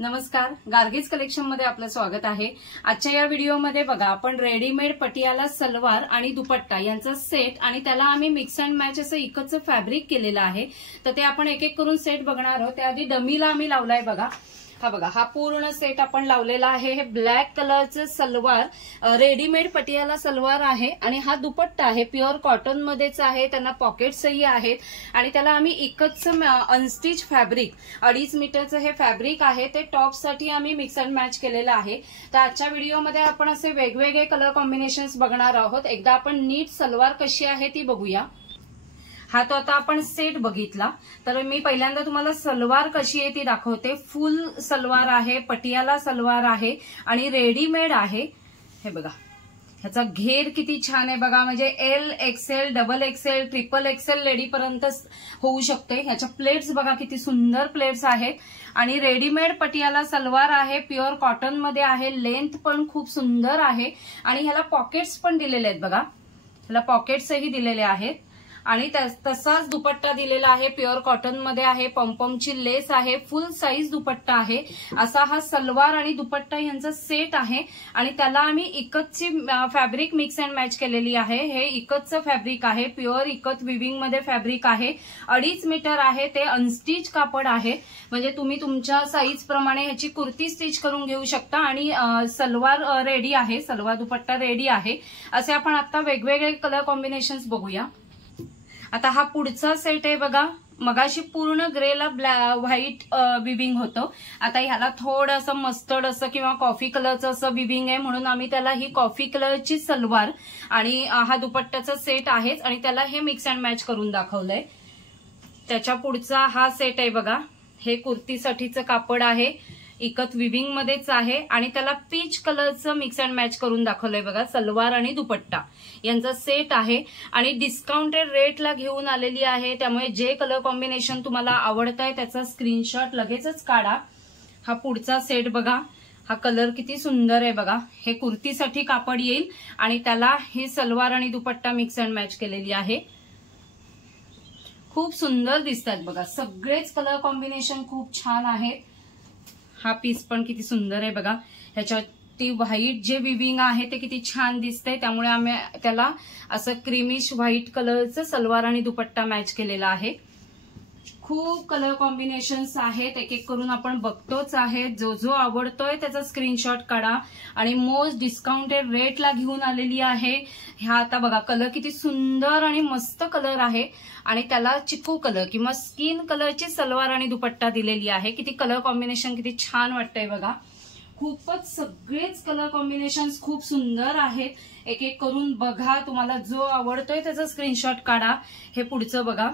नमस्कार, गार्गीज कलेक्शन मध्ये आपलं स्वागत आहे। आजच्या या व्हिडिओमध्ये बघा आपण रेडीमेड पटियाला सलवार आणि दुपट्टा यांचा सेट आणि त्याला आम्ही मिक्स अँड मॅच असं इकडचं फॅब्रिक केलेलं आहे। तर ते आपण एक एक करून सेट बघणार आहोत। त्याआधी डमीला आम्ही लावलाय बघा, हा बघा हा पूर्ण सेट आपण लावलेला आहे। हे ब्लॅक कलरचं सलवार रेडीमेड पटियाला सलवार आहे आणि हा दुपट्टा आहे प्युअर कॉटन मध्येच आहे। त्यांना पॉकेट्सही आहेत आणि त्याला आम्ही एकच अनस्टिच फॅब्रिक 2.5 मीटरचं हे फॅब्रिक आहे ते टॉप साठी आम्ही मिक्स अँड मॅच केलेलं आहे। तर आजच्या व्हिडिओमध्ये आपण असे वेगवेगळे कलर कॉम्बिनेशन्स बघणार आहोत। एकदा आपण नीट सलवार कशी आहे ती बघूया। हा तो आता आपण सेट बघितला, तर मी पहिल्यांदा तुम्हाला सलवार कशी आहे ती दाखवते। फुल सलवार आहे, पटियाला सलवार आहे आणि रेडीमेड आहे। हे बघा ह्याचा घेर किती छान आहे बघा, म्हणजे L XL, double XL, triple XL lady पर्यंत होऊ शकते। ह्याच्या प्लेट्स बघा किती सुंदर प्लेट्स आहेत आणि रेडीमेड पटियाला सलवार आहे, प्युअर कॉटन मध्ये आहे। लेंथ पण खूप सुंदर आहे आणि ह्याला पॉकेट्स पण दिलेले आहेत बघा, ह्याला पॉकेट्सही दिलेले आहेत आणि तसाच दुपट्टा दिलेला आहे, प्युअर कॉटन मध्ये आहे। पमपमची लेस आहे, फुल साईज दुपट्टा आहे। असा हा सलवार आणि दुपट्टा यांचा सेट आहे आणि त्याला आम्ही इकतची फॅब्रिक मिक्स अँड मॅच केलेली आहे। हे इकतचं फॅब्रिक आहे, प्युअर इकत विविंग मध्ये फॅब्रिक आहे। 2.5 मीटर आहे, ते अनस्टिच कापड आहे, म्हणजे तुम्ही तुमच्या साईज प्रमाणे ह्याची कुर्ती स्टिच करून घेऊ शकता आणि सलवार रेडी आहे, सलवार दुपट्टा रेडी आहे। असे आपण आता वेगवेगळे कलर कॉम्बिनेशन्स बघूया। आता हा पुढचा सेट आहे बघा, मगाशी पूर्ण ग्रेला व्हाईट विविंग होतं, आता ह्याला थोडंसं मस्टर्ड असं किंवा कॉफी कलरचं असं विविंग आहे, म्हणून आम्ही त्याला ही कॉफी कलरची सलवार आणि हा दुपट्ट्याचा सेट आहेच आणि त्याला हे मिक्स अँड मॅच करून दाखवलंय। त्याच्या पुढचा हा सेट आहे बघा, हे कुर्तीसाठीचं कापड आहे, इकत विविंग मध्येच आहे आणि त्याला पीच कलरचं मिक्स अँड मॅच करून दाखवलंय बघा। सलवार आणि दुपट्टा यांचा सेट आहे आणि डिस्काउंटेड रेटला घेऊन आलेली आहे, त्यामुळे जे कलर कॉम्बिनेशन तुम्हाला आवडत आहे त्याचा स्क्रीनशॉट लगेचच काढा। हा पुढचा सेट बघा, हा कलर किती सुंदर आहे बघा, हे कुर्तीसाठी कापड येईल आणि त्याला हे सलवार आणि दुपट्टा मिक्स अँड मॅच केलेली आहे। खूप सुंदर दिसतात बघा, सगळेच कलर कॉम्बिनेशन खूप छान आहेत। हा पीस पण किती सुंदर आहे बघा, ह्याच्यावरती व्हाईट जे विविंग आहे ते किती छान दिसतंय, त्यामुळे आम्ही त्याला असं क्रीमिश व्हाईट कलरचं सलवार आणि दुपट्टा मॅच केलेला आहे। खूप कलर कॉम्बिनेशन्स आहेत, एक एक करून आपण बघतोच आहे। जो जो आवडतोय त्याचा स्क्रीनशॉट काढा आणि मोस्ट डिस्काउंटेड रेटला घेऊन आलेली आहे। ह्या आता बघा कलर किती सुंदर आणि मस्त कलर आहे आणि त्याला चिकू कलर किंवा स्किन कलरची सलवार आणि दुपट्टा दिलेली आहे। किती कलर कॉम्बिनेशन किती छान वाटतंय बघा, खूपच सगळेच कलर कॉम्बिनेशन्स खूप सुंदर आहेत। एक एक करून बघा, तुम्हाला जो आवडतोय त्याचा स्क्रीनशॉट काढा। हे पुढचं बघा,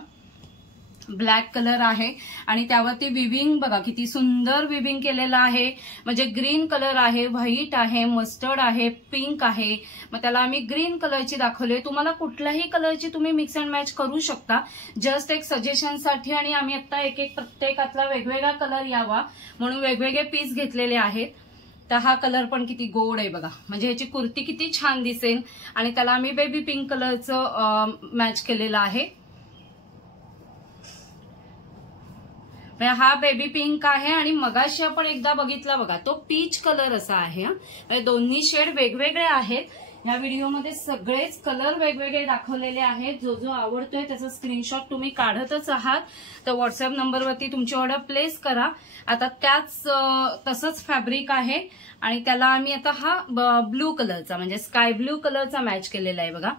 ब्लॅक कलर आहे आणि त्यावरती विविंग बघा किती सुंदर विविंग केलेलं आहे, म्हणजे ग्रीन कलर आहे, व्हाईट आहे, मस्टर्ड आहे, पिंक आहे। मग त्याला आम्ही ग्रीन कलरची दाखवली, तुम्हाला कुठल्याही कलरची तुम्ही मिक्स अँड मॅच करू शकता, जस्ट एक सजेशनसाठी। आणि आम्ही आता एक एक प्रत्येकातला वेगवेगळा कलर यावा म्हणून वेगवेगळे पीस घेतलेले आहेत। तर हा कलर पण किती गोड आहे बघा, म्हणजे ह्याची कुर्ती किती छान दिसेल आणि त्याला आम्ही बेबी पिंक कलरचं मॅच केलेलं आहे। हा बेबी पिंक आहे आणि मगाशी आपण एकदा बघितला बघा तो पीच कलर असा आहे। दोन्ही शेड वेगवेगळे आहेत, या व्हिडिओमध्ये सगळेच कलर वेगवेगळे दाखवलेले आहेत। जो जो आवडतोय त्याचा स्क्रीनशॉट तुम्ही काढतच आहात, तर व्हॉट्सअप नंबरवरती तुमची ऑर्डर प्लेस करा। आता त्याच तसंच फॅब्रिक आहे आणि त्याला आम्ही आता हा ब्लू कलरचा म्हणजे स्काय ब्लू कलरचा मॅच केलेला आहे बघा।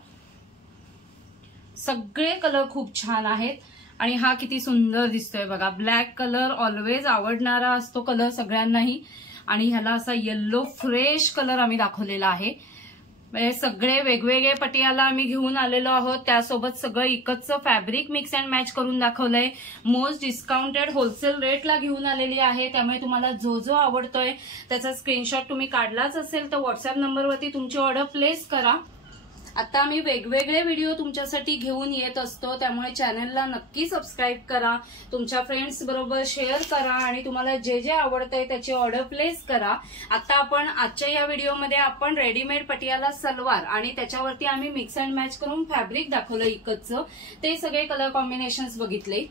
सगळे कलर खूप छान आहेत आणि हा किती सुंदर दिसतोय बघा। ब्लॅक कलर ऑलवेज आवडणारा असतो कलर सगळ्यांनाही आणि ह्याला असा येल्लो फ्रेश कलर आम्ही दाखवलेला आहे। म्हणजे सगळे वेगवेगळे पटियाला आम्ही घेऊन आलेलो आहोत, त्यासोबत सगळं इकतचं फॅब्रिक मिक्स अँड मॅच करून दाखवलंय। मोस्ट डिस्काउंटेड होलसेल रेटला घेऊन आलेली आहे, त्यामुळे तुम्हाला जो जो आवडतोय त्याचा स्क्रीनशॉट तुम्ही काढलाच असेल तर व्हॉट्सअप नंबरवरती तुमची ऑर्डर प्लेस करा। आता आम्ही वेगवेगळे व्हिडिओ तुमच्यासाठी घेऊन येत असतो, त्यामुळे चॅनलला नक्की सबस्क्राईब करा, तुमच्या फ्रेंड्स बरोबर शेअर करा आणि तुम्हाला जे जे आवडतंय त्याची ऑर्डर प्लेस करा। आता आपण आजच्या या व्हिडिओमध्ये आपण रेडीमेड पटियाला सलवार आणि त्याच्यावरती आम्ही मिक्स अँड मॅच करून फॅब्रिक दाखवलं इकतचं, ते सगळे कलर कॉम्बिनेशन्स बघितले।